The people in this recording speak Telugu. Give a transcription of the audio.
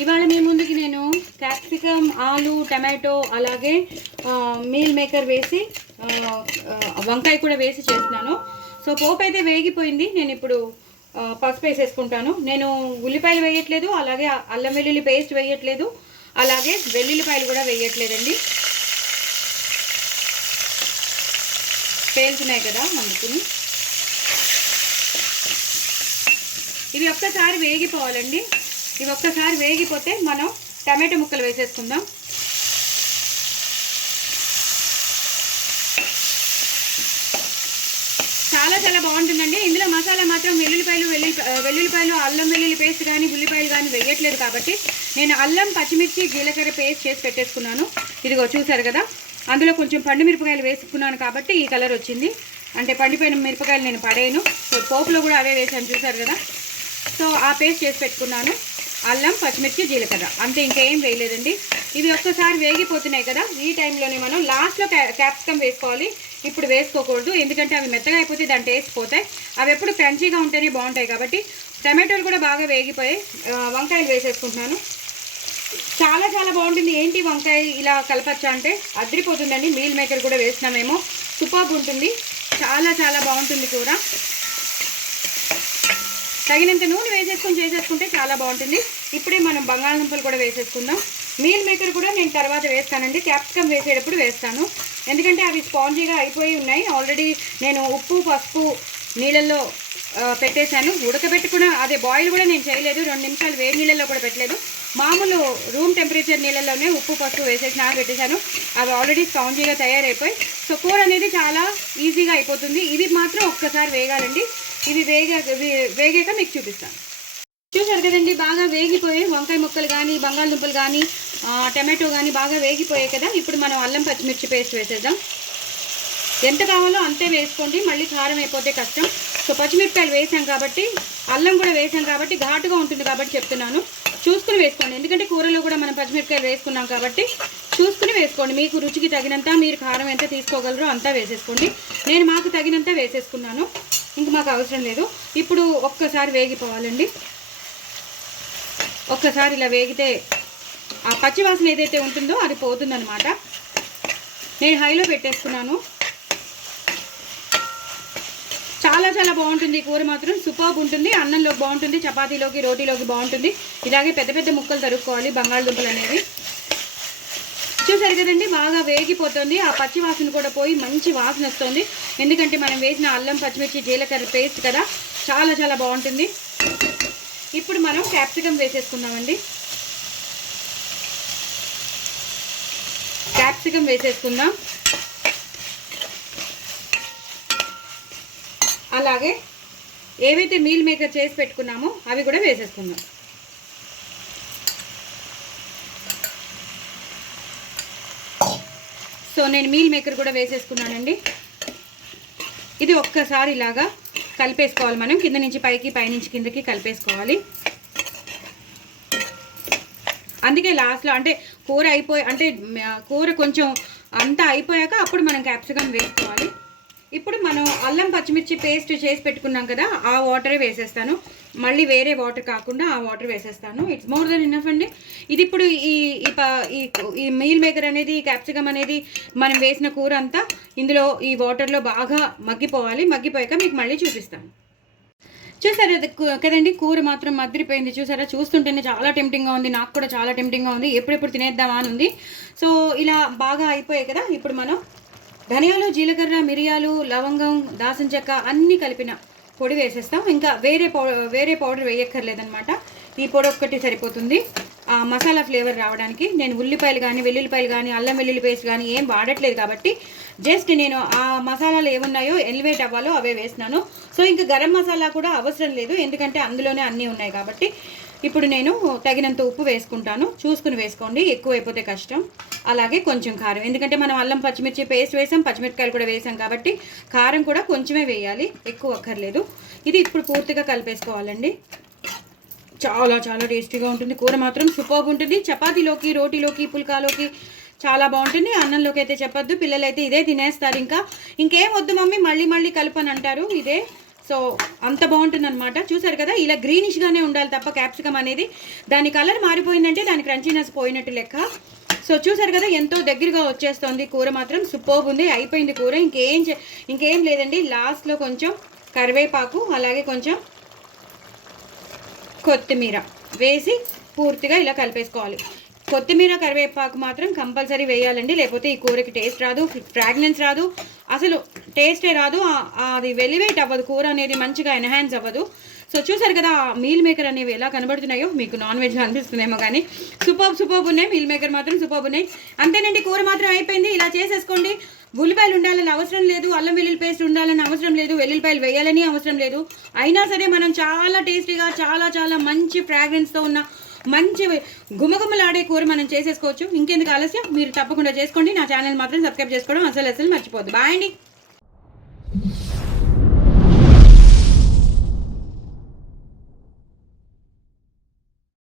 ఇవాళ మీ ముందుకి నేను క్యాప్సికమ్, ఆలు, టమాటో అలాగే మీల్ మేకర్ వేసి వంకాయ కూడా వేసి చేస్తున్నాను. సో పోపు అయితే వేగిపోయింది. నేను ఇప్పుడు పసుపు వేసేసుకుంటాను. నేను ఉల్లిపాయలు వేయట్లేదు, అలాగే అల్లం వెల్లుల్లి పేస్ట్ వేయట్లేదు, అలాగే వెల్లుల్లిపాయలు కూడా వేయట్లేదండి. పేలుతున్నాయి కదా అందుకుని. ఇవి ఒక్కసారి వేగిపోవాలండి. ఇవి ఒక్కసారి వేగిపోతే మనం టమాటో ముక్కలు వేసేసుకుందాం. చాలా చాలా బాగుంటుందండి. ఇందులో మసాలా మాత్రం వెల్లుల్లిపాయలు, అల్లం వెల్లుల్లి పేస్ట్ కానీ ఉల్లిపాయలు కానీ వేయట్లేదు కాబట్టి నేను అల్లం, పచ్చిమిర్చి, జీలకర్ర పేస్ట్ చేసి పెట్టేసుకున్నాను. ఇదిగో చూసారు కదా, అందులో కొంచెం పండు మిరపకాయలు వేసుకున్నాను కాబట్టి ఈ కలర్ వచ్చింది. అంటే పండిపోయిన మిరపకాయలు నేను పడేయను. సో పోపులో కూడా అవే వేసాను, చూసారు కదా. సో ఆ పేస్ట్ చేసి పెట్టుకున్నాను. అల్లం, పచ్చిమిర్చి, జీలకర్ర, అంతే, ఇంకేం వేయలేదండి. ఇవి ఒక్కసారి వేగిపోతున్నాయి కదా, ఈ టైంలోనే మనం లాస్ట్లో క్యాప్సికమ్ వేసుకోవాలి. ఇప్పుడు వేసుకోకూడదు, ఎందుకంటే అవి మెత్తగా అయిపోతే దాని టేస్ట్ పోతాయి. అవి ఎప్పుడు క్రంచీగా ఉంటేనే బాగుంటాయి కాబట్టి. టమాటోలు కూడా బాగా వేగిపోయి వంకాయలు వేసేసుకుంటున్నాను. చాలా చాలా బాగుంటుంది. ఏంటి వంకాయ ఇలా కలపచ్చా అంటే అదిరిపోతుందండి. మీల్ మేకర్ కూడా వేసినామేమో, సూపర్గా ఉంటుంది. చాలా చాలా బాగుంటుంది కూర. తగినంత నూనె వేసేసుకొని చేసేసుకుంటే చాలా బాగుంటుంది. ఇప్పుడే మనం బంగాళదుంపలు కూడా వేసేసుకుందాం. మీల్ మేకర్ కూడా నేను తర్వాత వేస్తానండి, క్యాప్సికమ్ వేసేటప్పుడు వేస్తాను. ఎందుకంటే అవి స్పాంజీగా అయిపోయి ఉన్నాయి. ఆల్రెడీ నేను ఉప్పు, పసుపు నీళ్ళల్లో పెట్టేశాను. ఉడకబెట్టుకున్న అదే బాయిల్ కూడా నేను చేయలేదు, 2 నిమిషాలు వేడి నీళ్ళల్లో కూడా పెట్టలేదు. మామూలు రూమ్ టెంపరేచర్ నీళ్ళల్లోనే ఉప్పు, పసుపు వేసేసి పెట్టేశాను. అవి ఆల్రెడీ స్పాంజీగా తయారైపోయి. సో కూర అనేది చాలా ఈజీగా అయిపోతుంది. ఇవి మాత్రం ఒక్కసారి వేగాలండి. ఇవి వేగాక మీకు చూపిస్తాను. చూసారు కదండి, బాగా వేగిపోయి వంకాయ ముక్కలు కానీ, బంగాళదుంపలు కానీ, టమాటో కానీ బాగా వేగిపోయాయి కదా. ఇప్పుడు మనం అల్లం, పచ్చిమిర్చి పేస్ట్ వేసేద్దాం. ఎంత కావాలో అంతే వేసుకోండి, మళ్ళీ కారం అయిపోతే కష్టం. సో పచ్చిమిరపకాయలు వేసాం కాబట్టి, అల్లం కూడా వేసాం కాబట్టి ఘాటుగా ఉంటుంది కాబట్టి చెప్తున్నాను. చూసుకుని వేసుకోండి, ఎందుకంటే కూరలో కూడా మనం పచ్చిమిరపకాయలు వేసుకున్నాం కాబట్టి చూసుకుని వేసుకోండి. మీకు రుచికి తగినంత, మీరు కారం ఎంత తీసుకోగలరో అంతా వేసేసుకోండి. నేను మాకు తగినంత వేసేసుకున్నాను, ఇంక మాకు అవసరం లేదు. ఇప్పుడు ఒక్కసారి వేగిపోవాలండి. ఒక్కసారి ఇలా వేగితే ఆ పచ్చివాసన ఏదైతే ఉంటుందో అది పోతుందన్నమాట. నేను హైలో పెట్టేసుకున్నాను. చాలా చాలా బాగుంటుంది కూర మాత్రం, సూపర్గా ఉంటుంది. అన్నంలోకి బాగుంటుంది, చపాతీలోకి, రోటీలోకి బాగుంటుంది. ఇలాగే పెద్ద పెద్ద ముక్కలు తరుక్కోవాలి బంగాళదుంపలు అనేవి. చూసారు కదండి, బాగా వేగిపోతుంది. ఆ పచ్చి వాసన కూడా పోయి మంచి వాసన వస్తుంది. ఎందుకంటే మనం వేసిన అల్లం, పచ్చిమిర్చి, జీలకర్ర పేస్ట్ కదా, చాలా చాలా బాగుంటుంది. ఇప్పుడు మనం క్యాప్సికమ్ వేసేసుకుందామండి. క్యాప్సికమ్ వేసేసుకుందాం. అలాగే ఏవైతే మీల్ మేకర్ చేసి పెట్టుకున్నామో అవి కూడా వేసేసుకుందాం. సో నేను మీల్ మేకర్ కూడా వేసేసుకున్నానండి. ఇది ఒక్కసారి ఇలాగా కలిపేసుకోవాలి. మనం కింద నుంచి పైకి, పైనుంచి కిందకి కలిపేసుకోవాలి. అందుకే లాస్ట్లో అంటే కూర అయిపోయి, అంటే కూర కొంచెం అంతా అయిపోయాక అప్పుడు మనం క్యాప్సికమ్ వేసుకోవాలి. ఇప్పుడు మనం అల్లం, పచ్చిమిర్చి పేస్ట్ చేసి పెట్టుకున్నాం కదా, ఆ వాటరే వేసేస్తాను. మళ్ళీ వేరే వాటర్ కాకుండా ఆ వాటర్ వేసేస్తాను. ఇట్స్ మోర్ దెన్ ఇనఫ్ అండి. ఇది ఇప్పుడు ఈ మీల్ మేకర్ అనేది, క్యాప్సికమ్ అనేది మనం వేసిన కూర అంతా ఇందులో ఈ వాటర్లో బాగా మగ్గిపోవాలి. మగ్గిపోయాక మీకు మళ్ళీ చూపిస్తాను. చూసారా కదండి, కూర మాత్రం మద్దిరిపోయింది. చూసారా, చూస్తుంటేనే చాలా టెంప్టింగ్గా ఉంది. నాకు కూడా చాలా టెంప్టింగ్గా ఉంది, ఎప్పుడెప్పుడు తినేద్దామా అని ఉంది. సో ఇలా బాగా అయిపోయాయి కదా. ఇప్పుడు మనం ధనియాలు, జీలకర్ర, మిరియాలు, లవంగం, దాల్చిన చెక్క అన్నీ కలిపిన పొడి వేసేస్తాం. ఇంకా వేరే పౌడర్ వేయక్కర్లేదనమాట. ఈ పొడి ఒక్కటి సరిపోతుంది ఆ మసాలా ఫ్లేవర్ రావడానికి. నేను ఉల్లిపాయలు కానీ, వెల్లుల్లిపాయలు కానీ, అల్లం వెల్లుల్లి పేస్ట్ కానీ ఏం వాడట్లేదు కాబట్టి జస్ట్ నేను ఆ మసాలాలు ఏమున్నాయో ఎలివేట్ అవ్వాలో అవే వేసినాను. సో ఇంకా గరం మసాలా కూడా అవసరం లేదు, ఎందుకంటే అందులోనే అన్నీ ఉన్నాయి కాబట్టి. ఇప్పుడు నేను తగినంత ఉప్పు వేసుకుంటాను, చూసుకుని వేసుకోండి, ఎక్కువ అయిపోతే కష్టం. అలాగే కొంచెం కారం, ఎందుకంటే మనం అల్లం, పచ్చిమిర్చి పేస్ట్ వేసాం, పచ్చిమిరపకాయలు కూడా వేసాం కాబట్టి కారం కూడా కొంచెమే వేయాలి, ఎక్కువ అక్కర్లేదు. ఇది ఇప్పుడు పూర్తిగా కలిపేసుకోవాలండి. చాలా చాలా టేస్టీగా ఉంటుంది కూర మాత్రం, సూపర్గా ఉంటుంది. చపాతీలోకి, రోటీలోకి, పుల్కాలోకి చాలా బాగుంటుంది. అన్నంలోకి అయితే చెప్పొద్దు, పిల్లలు అయితే ఇదే తినేస్తారు. ఇంకేం వద్దు మమ్మీ మళ్ళీ మళ్ళీ కలుపని అంటారు. ఇదే సో అంత బాగుంటుంది అనమాట. చూసారు కదా, ఇలా గ్రీనిష్గానే ఉండాలి తప్ప క్యాప్సికమ్ అనేది దాని కలర్ మారిపోయిందంటే దాని క్రంచీనెస్ పోయినట్టు లెక్క. సో చూసారు కదా, ఎంతో దగ్గరగా వచ్చేస్తుంది కూర, మాత్రం సూపర్బ్ ఉంది. అయిపోయింది కూర, ఇంకేం లేదండి. లాస్ట్లో కొంచెం కరివేపాకు అలాగే కొంచెం కొత్తిమీర వేసి పూర్తిగా ఇలా కలిపేసుకోవాలి. కొత్తిమీర కరివేపాకు మాత్రం కంపల్సరీ వేయాలండి, లేకపోతే ఈ కూరకి టేస్ట్ రాదు, ఫ్రాగ్రెన్స్ రాదు, అసలు టేస్టే రాదు. అది వెలివేట్ అవ్వదు, కూర అనేది మంచిగా ఎన్హాన్స్ అవ్వదు. సో చూసారు కదా మీల్ మేకర్ అనేవి ఎలా కనబడుతున్నాయో, మీకు నాన్ వెజ్లో అనిపిస్తున్నాయేమో కానీ సూపర్బ్ ఉన్నాయి. మీల్ మేకర్ మాత్రం సూపర్బ్ ఉన్నాయి. అంతేనండి, కూర మాత్రం అయిపోయింది. ఇలా చేసేసుకోండి. ఉల్లిపాయలు ఉండాలని అవసరం లేదు, అల్లం వెల్లుల్లి పేస్ట్ ఉండాలని అవసరం లేదు, వెల్లుల్లిపాయలు వేయాలని అవసరం లేదు. అయినా సరే మనం చాలా టేస్టీగా చాలా మంచి ఫ్రాగ్రెన్స్తో ఉన్న మంచి గుమగుమలాడే కూర మనం చేసేసుకోవచ్చు. ఇంకెందుకు ఆలస్యం, మీరు తప్పకుండా చేసుకోండి. నా ఛానల్ మాత్రం సబ్స్క్రైబ్ చేసుకోవడం అసలు మర్చిపోద్దు. బాయ్ అండి.